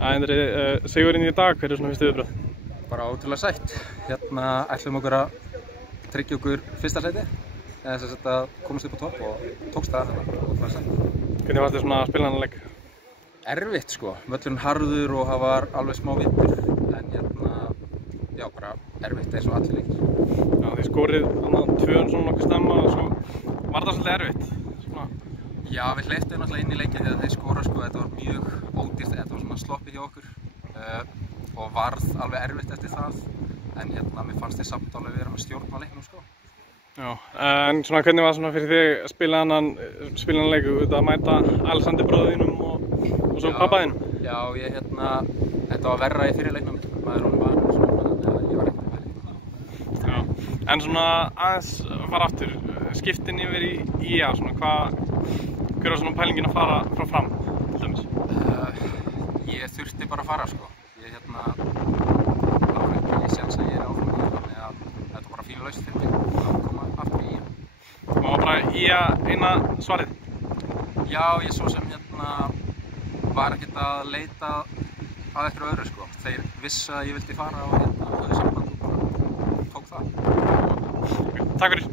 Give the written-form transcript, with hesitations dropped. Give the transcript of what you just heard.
Sigurinn í dag, hver svona fyrstu viðbrögð? Bara ótrúlega sætt. Ætlum okkur að tryggja okkur fyrsta sæti, eða þess að komast upp á topp og tókst það ótrúlega sætt. Hvernig varst þið svona að spila þennan leik? Erfitt sko, völlurinn harður og það var alveg smá vindur, en já, bara erfitt eins og allir leikir. Já, þið skorið tvöðun svona nokkuð stemma og svo var það svolítið erfitt. Já, við hleyptum náttúrulega inn í leikinn þegar þeir skora sko, þetta var mjög ódýrt, þetta var svona sloppið hjá okkur og varð alveg erfitt eftir það, en mér fannst þeir samt alveg vera með stjórn á leiknum sko. Já, en svona hvernig var svona fyrir þig að spila þennan leik, að mæta Alexander bróður þínum og svo pappa þínum? Já, þetta var verra í fyrir leiknum, maður honum var svona, þannig að ég var ekkert að pæla. Já, en svona aðeins fara aftur, skiptin yfir í IA, svona hver var svona pælingin að fara frá Fram, til dæmis? Ég þurfti bara að fara sko, ég á ekki séns að ég áfram hér, þannig að þetta var bara fínu lausn fyrir mig að koma aftur í IA. Og var bara IA eina svarið? Já, ég svo sem var ekkert að leita að eitthvað öðru sko, þeir vissu að ég vildi fara og höfðu samband og bara tók það. Takk fyrir.